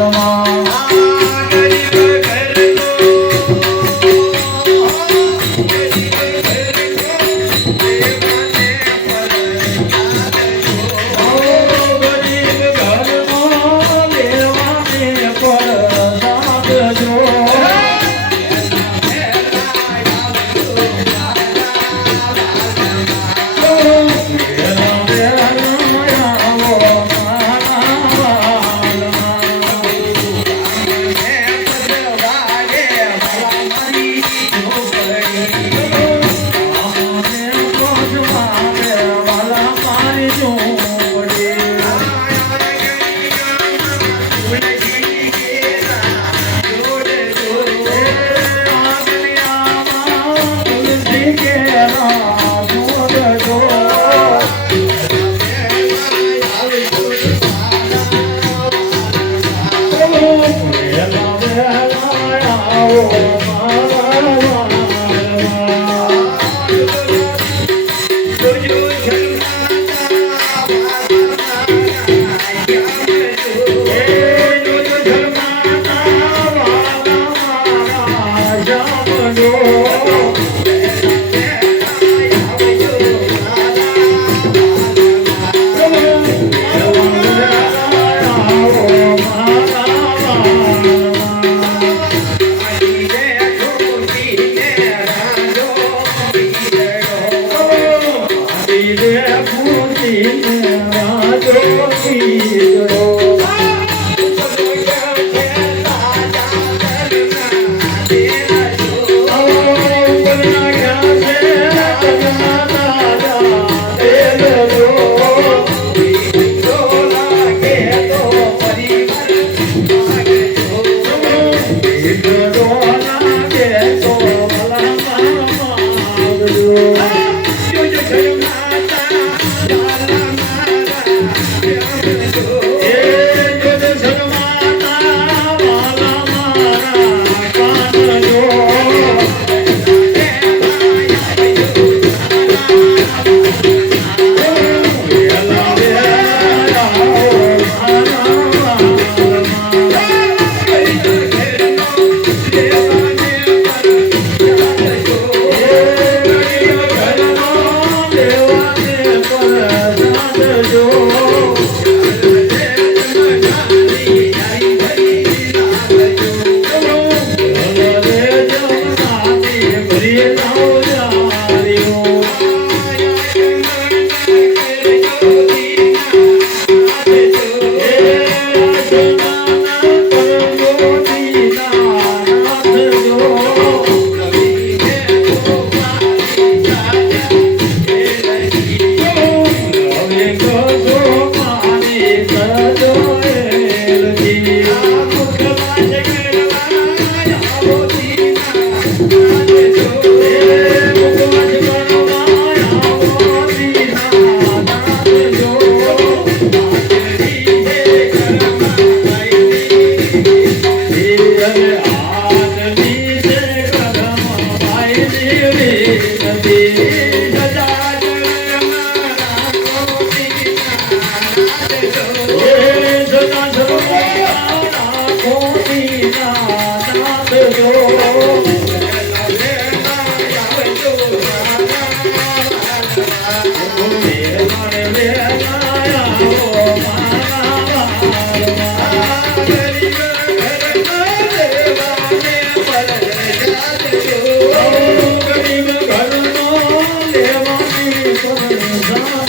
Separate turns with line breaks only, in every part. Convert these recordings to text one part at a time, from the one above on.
মা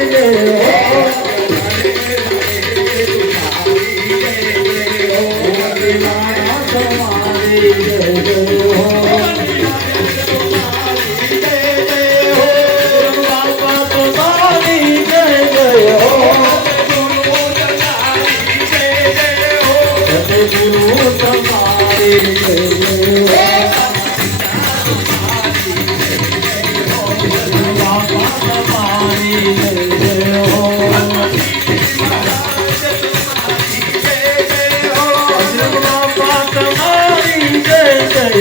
yeah.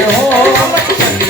હો